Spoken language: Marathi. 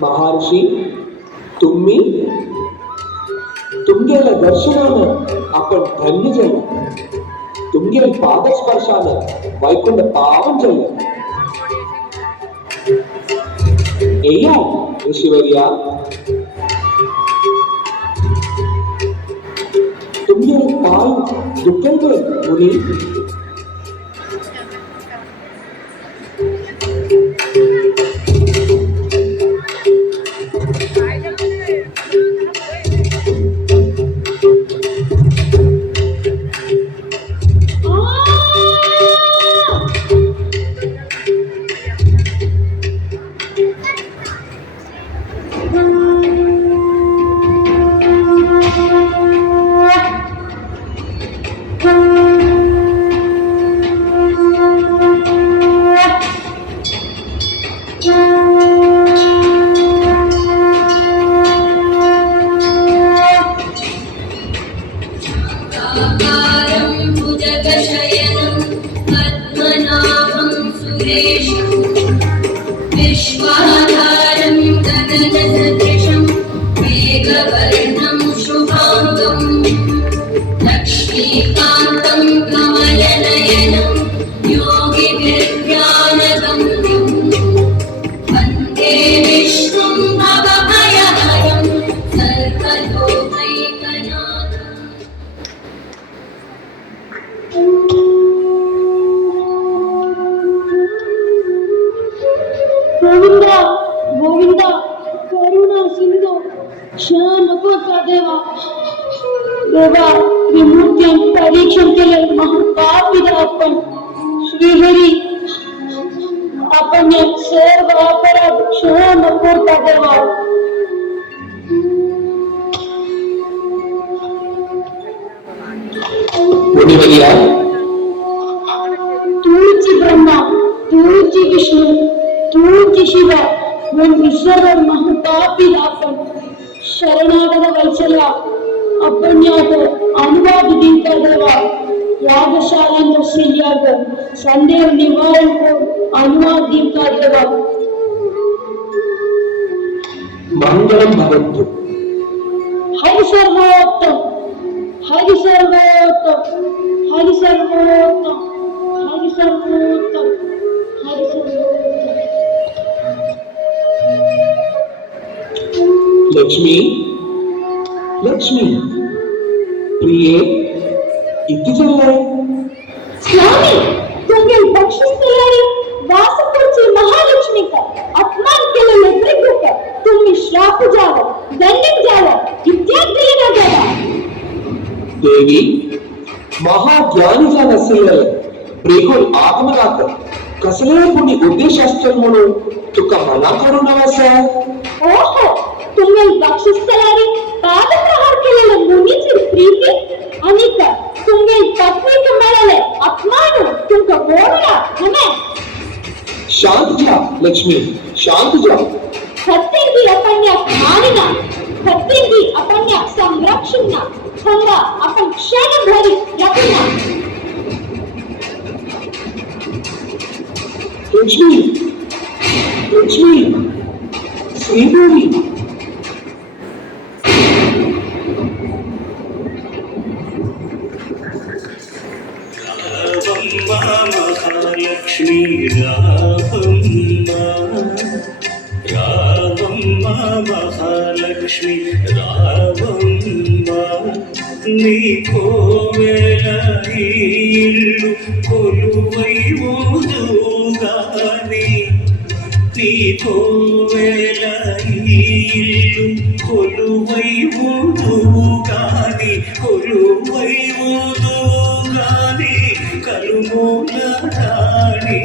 महर्षी तुम्ही तुमगेल्या दर्शनानं आपण धन्य झालो. तुमगे पादस्पर्शानं वैकुंठ पावन झालं. एया ऋषिवर्या तुमगे पाय दुखते मुनी. गोविंदा गोविंदा करुणा सिंधू क्षमा नको का देवा. देवा विमुक्त्यान परीक्षण केले महापापी आपण. श्रीहरी आपण सर्व अपराध क्षमा नको का देवा. तूची ब्रह्मा तूची विष्णू तूची शिवा म्हणून सर्व महापापी आपण. शरणागत वैचल्या आपण अनुवाद दिता देवा. यागशालांचा श्रीयाग संदेह निवारण को अनुवाद दिता देवा. मंगलम भवन्तु. हरि सर्वोत्तम हरि सर्वोत्तम हरि सर्वोत्तम हरि सर्वोत्तम हरि सर्वोत्तम. लक्ष्मी लक्ष्मी प्रिये इथे चाललाय. स्वामी तुम्ही बक्षिसलेली वासपूरची महालक्ष्मी का अपमान केलेले त्रिगुक तुम्ही श्राप जावं दंडित जावं इत्याग दिले ना देवा. देवी महाज्ञानीचा नसलेलं प्रेगोल आत्मघात कसले कोणी उद्देश असतील म्हणून तुका मना करू नवसा. ओहो तुम्ही बक्षिसलेली पादप्रहार केलेले मुनीची प्रीती आणि तुम्ही पत्नीक मिळाले अपमान तुमका बोलला हमे. शांत जा लक्ष्मी शांत जा. सत्तेंगी अपन्या मानिना सत्तेंगी अपन्या संरक्षणना संगा आपण क्षण भरी रखना. लक्ष्मी लक्ष्मी श्रीदेवी महालक्ष्मी रावम्मा महालक्ष्मी रावम्मा. నీ కోవెల ఈ ఇల్లు కొలువై ఊదుగాని నీ కోవెల ఈ ఇల్లు కొలువై ఊదుగాని కొలువై ఊదుగాని కలుమూల రాణి